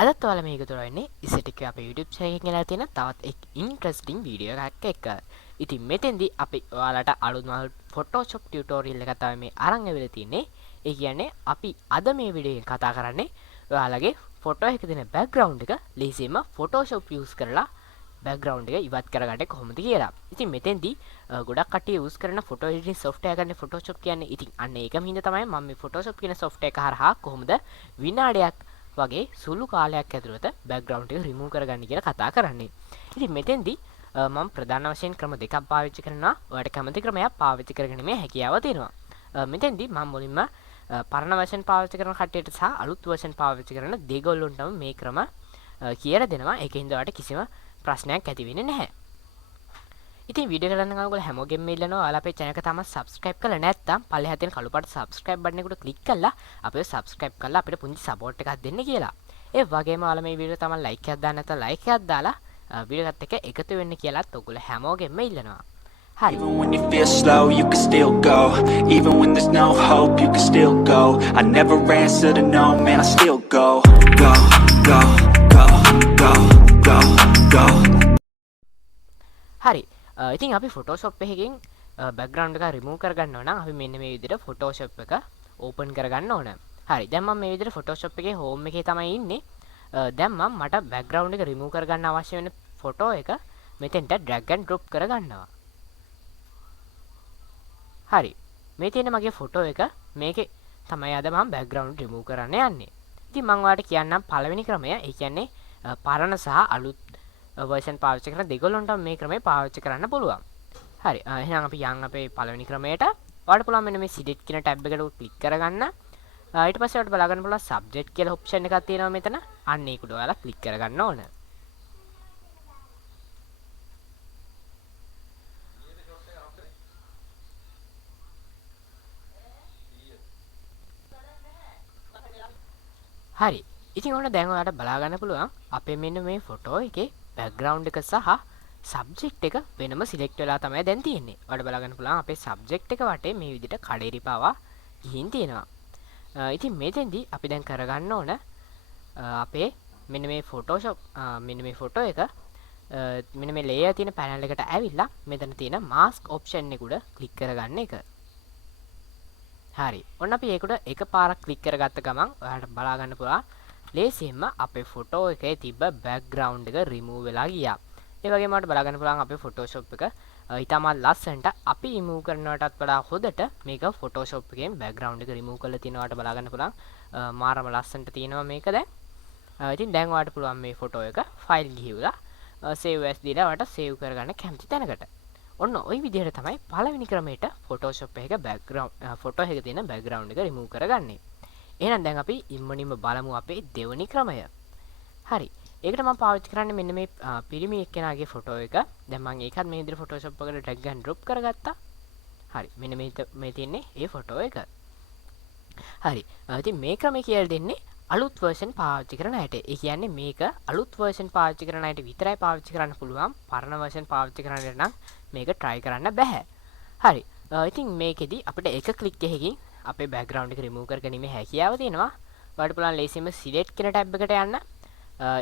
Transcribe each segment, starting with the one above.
අදත් ඔයාලා මේක තුර වෙන්නේ ඉසෙටික් අපේ YouTube channel එකකින් ගෙනලා තියෙන තවත් එක් ඉන්ට්‍රස්ටිං වීඩියෝ එකක් එක්ක. ඉතින් මෙතෙන්දී අපි ඔයාලට අලුත්ම Photoshop tutorial එකක් තමයි මේ අරන් ඇවිල්ලා තින්නේ. ඒ කියන්නේ අපි අද මේ වීඩියෝ එකෙන් කතා කරන්නේ ඔයාලගේ ෆොටෝ එකක තියෙන background එක ලේසියෙන්ම Photoshop use කරලා background එක ඉවත් කරගන්න කොහොමද කියලා. ඉතින් මෙතෙන්දී ගොඩක් කට්ටිය use කරන photo editing software ගන්න Photoshop කියන්නේ. ඉතින් අන්න ඒකම හින්දා තමයි මම මේ Photoshop කියන software එක හරහා කොහොමද විනාඩියක් වගේ සුළු කාලයක් ඇතුළත background එක remove කරගන්න කියලා කතා කරන්නේ. ඉතින් මෙතෙන්දී මම ප්‍රධාන වශයෙන් ක්‍රම දෙකක් පාවිච්චි කරනවා. ඔයාලට කැමති ක්‍රමයක් පාවිච්චි කරගෙන මේ හැකියාව තියෙනවා. මෙතෙන්දී මම මුලින්ම පරණ version පාවිච්චි කරන කට්ටියට සහ අලුත් version පාවිච්චි කරන දෙගොල්ලොන්ටම මේ ක්‍රම කියලා දෙනවා. ඒකින්ද ඔයාලට කිසිම ප්‍රශ්නයක් ඇති වෙන්නේ නැහැ. ඉතින් වීඩියෝ එක ගන්න ගමන් හැමෝගෙම ඉල්ලනවා ඔයාලා අපේ channel එක තාම subscribe කරලා නැත්නම් පල්ලෙහා තියෙන කළු පාට subscribe button එකට click කරලා අපිව subscribe කරලා අපිට පුංචි support එකක් දෙන්න කියලා. ඒ වගේම ඔයාලා මේ වීඩියෝ තමයි like එකක් දාන්න නැත්නම් like එකක් දාලා වීඩියෝ එකත් එක්ක එකතු වෙන්න කියලාත් ඔයගොල්ලෝ හැමෝගෙම ඉල්ලනවා. හරි. Even when you feel slow, you can still go. Even when there's no hope, you can still go. I never answer to no, man, I still go. Go, go, go, go, go, go. හරි. ඉතින් අපි Photoshop එකකින් background එක remove කරගන්න ඕන නම් අපි මෙන්න මේ විදිහට Photoshop එක open කරගන්න ඕන. හරි. දැන් මම මේ විදිහට Photoshop එකේ home එකේ තමයි ඉන්නේ. දැන් මට background එක remove කරගන්න අවශ්‍ය වෙන photo එක මෙතෙන්ට drag and drop කරගන්නවා. හරි. මේ තියෙන මගේ photo එක මේකේ තමයි අද මම background remove කරන්න යන්නේ. ඉතින් මම ඔයාලට කියන්නම් පළවෙනි ක්‍රමය. ඒ කියන්නේ පරණ සහ අලුත් version පාවිච්චි කරන දෙගොල්ලන්ට මේ ක්‍රමය පාවිච්චි කරන්න පුළුවන්. හරි. එහෙනම් අපි යන් අපේ පළවෙනි ක්‍රමයට. ඔයාලට පුළුවන් මෙන්න මේ select කියන tab එකට click කරගන්න. ඊට පස්සේ ඔයාලට බලා ගන්න පුළුවන් subject කියලා option එකක් තියෙනවා මෙතන. අන්න ඒක උඩ ඔයාලා click කරගන්න ඕන. හරි. ඉතින් ඔන්න දැන් ඔයාලට බලා ගන්න පුළුවන් අපේ මෙන්න මේ ෆොටෝ එකේ background එක සහ subject එක වෙනම select වෙලා තමයි දැන් තියෙන්නේ. ඔයාලට බලා ගන්න පුළුවන් අපේ subject එක වටේ මේ විදිහට කඩේරි පාවා ගිහින් තියෙනවා. ඉතින් මෙතෙන්දී අපි දැන් කරගන්න ඕන අපේ මෙන්න මේ Photoshop මෙන්න මේ ෆොටෝ එක මෙන්න මේ layer තියෙන panel එකට ඇවිල්ලා මෙතන තියෙන mask option එක උඩ click කරගන්න එක. හරි. ඔන්න අපි ඒකට එකපාරක් ක්ලික් කරගත්ත ගමන් ඔයාලට බලා ගන්න පුළුවන් ලේසියෙන්ම අපේ ෆොටෝ එකේ තිබ්බ බෑග්ග්‍රවුන්ඩ් එක රිමූව් වෙලා ගියා. ඒ වගේම ඔයාලට බලා ගන්න පුළුවන් අපේ Photoshop එක ඊටමත් ලස්සනට අපි රිමූව් කරනවටත් වඩා හොඳට මේක Photoshop එකෙන් බෑග්ග්‍රවුන්ඩ් එක රිමූව් කරලා තිනවාට බලා ගන්න පුළුවන් මාරම ලස්සනට තියෙනවා මේක දැන්. ඉතින් දැන් ඔයාලට පුළුවන් මේ ෆොටෝ එක ෆයිල් ගිහිවලා save as දීලා ඔයාලට save කරගන්න කැමති තැනකට. ඔන්න ওই විදිහට තමයි පළවෙනි ක්‍රමයට Photoshop එකක background photo එකක තියෙන background එක remove කරගන්නේ. එහෙනම් දැන් අපි ඉම්මනින්ම බලමු අපේ දෙවෙනි ක්‍රමය. හරි. ඒකට මම පාවිච්චි කරන්නේ මෙන්න මේ පිරිමි එක්කෙනාගේ photo එක. දැන් මම ඒකත් මේ විදිහට Photoshop එකට drag and drop කරගත්තා. හරි. මෙන්න මේ තියෙන්නේ ඒ photo එක. හරි. ඉතින් මේ ක්‍රමය කියලා දෙන්නේ අලුත් version පාවිච්චි කරන අයට. ඒ කියන්නේ මේක අලුත් version පාවිච්චි කරන අයට විතරයි පාවිච්චි කරන්න පුළුවන්. පරණ version පාවිච්චි කරන අයට නම් මේක try කරන්න බෑ. හරි. ඉතින් මේකෙදි අපිට එක click එකකින් අපේ background එක remove කරගැනීමේ හැකියාව තියෙනවා. ඔයාලට පුළුවන් ලේසියෙන්ම select කියන tab එකට යන්න.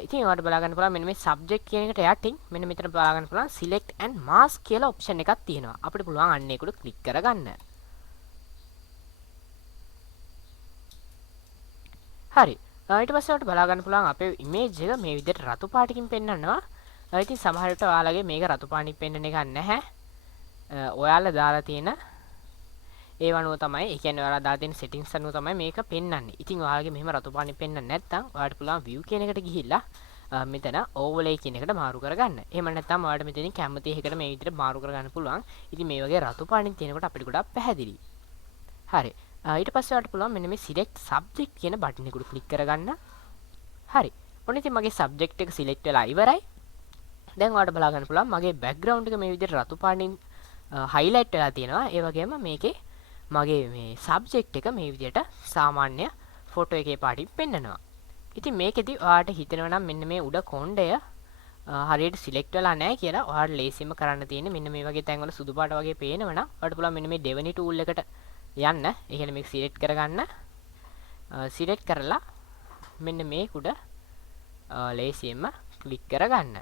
ඉතින් ඔයාලට බලා ගන්න පුළුවන් මෙන්න මේ subject කියන එකට යටින් මෙන්න මෙතන බලා ගන්න පුළුවන් select and mask කියලා option එකක් තියෙනවා. අපිට පුළුවන් අන්න ඒකට click කරගන්න. හරි. ඊට පස්සේ ඔයාලට බලා ගන්න පුළුවන් අපේ image එක මේ විදිහට රතු පාටකින් පෙන්වනවා. ඉතින් සමහර විට ඔයාලගේ මේක රතු පාටින් පෙන්වන එක නැහැ. ඔයාලා දාලා තියෙන ඒව අනුව තමයි, ඒ කියන්නේ ඔයාලා දාලා තියෙන settings අනුව තමයි මේක පෙන්වන්නේ. ඉතින් ඔයාලගේ මෙහෙම රතු පාටින් පෙන්වන්නේ නැත්නම් ඔයාලට පුළුවන් view කියන එකට ගිහිල්ලා මෙතන overlay කියන එකට මාරු කරගන්න. එහෙම නැත්නම් ඔයාලට මෙතනින් කැමති එකකට මේ විදිහට මාරු කරගන්න පුළුවන්. ඉතින් මේ වගේ රතු පාටින් තියෙනකොට අපිට ගොඩක් පැහැදිලි. හරි. ඊට පස්සේ ඔයාලට පුළුවන් මෙන්න මේ select subject කියන බටන් එකට ක්ලික් කරගන්න. හරි. ඔන්න ඉතින් මගේ subject එක select වෙලා ඉවරයි. දැන් ඔයාලට බලා ගන්න පුළුවන් මගේ background එක මේ විදිහට රතු පාටින් highlight වෙලා තියෙනවා. ඒ වගේම මේකේ මගේ මේ subject එක මේ විදිහට සාමාන්‍ය photo එකේ පාටින් පෙන්නනවා. ඉතින් මේකෙදි ඔයාලට හිතෙනවා නම් මෙන්න මේ උඩ කොණ්ඩය හරියට select වෙලා නැහැ කියලා ඔයාලට ලේසියෙන්ම කරන්න තියෙන්නේ මෙන්න මේ වගේ තැන්වල සුදු පාට වගේ පේනවනම් ඔයාලට පුළුවන් මෙන්න මේ දෙවෙනි tool එකට යන්න. ඒ කියන්නේ මේක select කරගන්න. select කරලා මෙන්න මේක උඩ ලේසියෙන්ම ක්ලික් කරගන්න.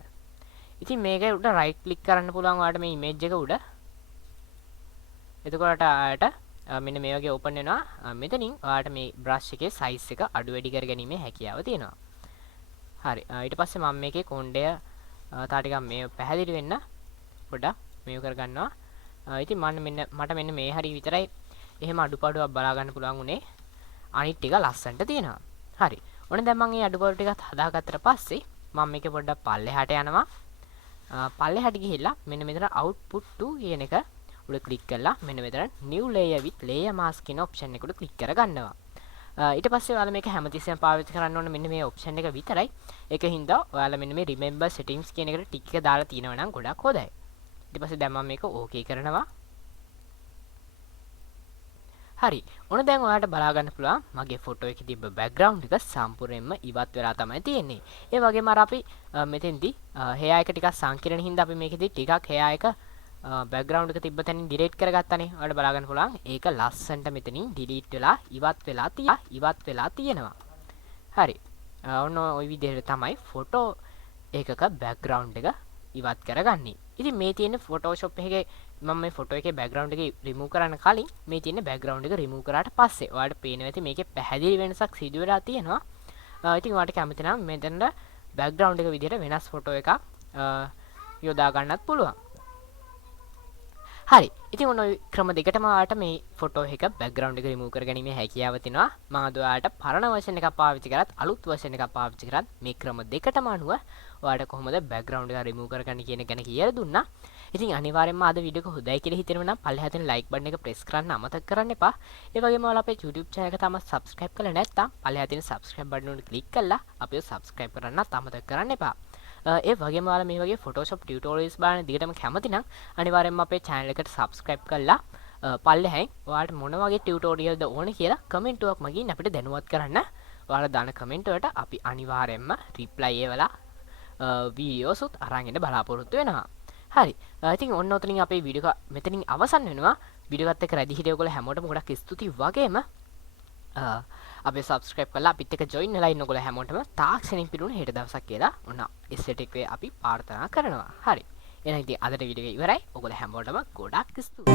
ඉතින් මේක උඩ රයිට් ක්ලික් කරන්න පුළුවන් ඔයාලට මේ ඉමේජ් එක උඩ. එතකොට ඔයාලට මෙන්න මේ වගේ ඕපන් වෙනවා. මෙතනින් ඔයාලට මේ බ්‍රෂ් එකේ සයිස් එක අඩු වැඩි කරගැනීමේ හැකියාව තියෙනවා. හරි. ඊට පස්සේ මම මේකේ කොණ්ඩය තා ටිකක් මේ පැහැදිලි වෙන්න පොඩ්ඩක් මේව කරගන්නවා. ඉතින් මට මෙන්න මේ හරිය විතරයි එහෙම අඩුපාඩුවක් බලා ගන්න පුළුවන් උනේ. අනිත් ටික ලස්සනට තියෙනවා. හරි. ඔන්න දැන් මම මේ අඩුපාඩු ටිකත් හදාගත්තට පස්සේ මම මේක පොඩ්ඩක් පල්ලෙහාට යනවා. පල්ලෙහාට ගිහිල්ලා මෙන්න මෙතන output to කියන එක උඩ ක්ලික් කරලා මෙන්න මෙතන new layer with layer mask කියන option එක උඩ ක්ලික් කරගන්නවා. ඊට පස්සේ ඔයාලා මේක හැමතිස්සෙම පාවිච්චි කරන්න ඕන මෙන්න මේ option එක විතරයි. ඒකින්ද ඔයාලා මෙන්න මේ remember settings කියන එකට ටික් එක දාලා තිනව නම් ගොඩක් හොඳයි. ඊට පස්සේ දැන් මම මේක okay කරනවා. හරි. ඔන්න දැන් ඔයාලට බලා ගන්න පුළුවන් මගේ ෆොටෝ එකේ තිබ්බ බෑග්ග්‍රවුන්ඩ් එක සම්පූර්ණයෙන්ම ඉවත් වෙලා තමයි තියෙන්නේ. ඒ වගේම අර අපි මෙතෙන්දී hair එක ටිකක් සංකීර්ණ හින්දා අපි මේකෙදි ටිකක් hair එක බෑග්ග්‍රවුන්ඩ් එක තිබ්බ තැනින් ඩිලීට් කරගත්තානේ. ඔයාලට බලා ගන්න පුළුවන් ඒක ලස්සනට මෙතනින් ඩිලීට් වෙලා ඉවත් වෙලා තියෙනවා. හරි. ඔන්න ওই විදිහට තමයි ෆොටෝ එකක බෑග්ග්‍රවුන්ඩ් එක ඉවත් කරගන්නේ. ඉතින් මේ තියෙන Photoshop එකේ මම මේ ෆොටෝ එකේ බෑග්ග්‍රවුන්ඩ් එක රිමූව් කරන්න කලින් මේ තියෙන බෑග්ග්‍රවුන්ඩ් එක රිමූව් කරාට පස්සේ ඔයාලට පේනවා ඇති මේකේ පැහැදිලි වෙනසක් සිදු වෙලා තියෙනවා. ඉතින් ඔයාලට කැමති නම් මෙතන බෑග්ග්‍රවුන්ඩ් එක විදිහට වෙනස් ෆොටෝ එකක් යොදා ගන්නත් පුළුවන්. හරි. ඉතින් ඔන්න ඔය ක්‍රම දෙකටම ඔයාලට මේ ෆොටෝ එක බෑග්ග්‍රවුන්ඩ් එක රිමූව් කරගැනීමේ හැකියාව තියෙනවා. මම අද ඔයාලට පරණ වර්ෂන් එකක් පාවිච්චි කරත් අලුත් වර්ෂන් එකක් පාවිච්චි කරත් මේ ක්‍රම දෙකටම අනුව ඔයාලට කොහොමද බෑග්ග්‍රවුන්ඩ් එක රිමූව් කරගන්නේ කියන ගැන කියලා දුන්නා. ඉතින් අනිවාර්යෙන්ම අද වීඩියෝ එක හොඳයි කියලා හිතෙනවා නම් පල්ලෙහා තියෙන like button එක press කරන්න අමතක කරන්න එපා. ඒ වගේම ඔයාලා අපේ YouTube channel එක තාම subscribe කරලා නැත්නම් පල්ලෙහා තියෙන subscribe button එක click කරලා අපිව subscribe කරන්නත් අමතක කරන්න එපා. ඒ වගේම ඔයාලා මේ වගේ Photoshop tutorials බලන්න දිගටම කැමති නම් අනිවාර්යෙන්ම අපේ channel එකට subscribe කරලා පල්ලෙහෙන් ඔයාලට මොන වගේ tutorial ද ඕනේ කියලා comment එකක් මගින් අපිට දැනුවත් කරන්න. ඔයාලා දාන comment වලට අපි අනිවාර්යෙන්ම reply ඒවලා videos උත් අරන් එන්න බලාපොරොත්තු වෙනවා. හරි. ඉතින් ඔන්න ඔතනින් අපේ වීඩියෝ එක මෙතනින් අවසන් වෙනවා. වීඩියෝ එකත් එක්ක රැඳී හිටිය ඔයගොල්ලෝ හැමෝටම ගොඩක් ස්තුතියි වගේම අපේ subscribe කරලා අපිත් එක්ක join වෙලා ඉන්න ඔයගොල්ලෝ හැමෝටම තාක්ෂණික පිරුණ හෙට දවසක් කියලා ඔන්න aesthetic වේ අපි ප්‍රාර්ථනා කරනවා. හරි. එහෙනම් ඉතින් අදට වීඩියෝ එක ඉවරයි. ඔයගොල්ලෝ හැමෝටම ගොඩක් ස්තුතියි.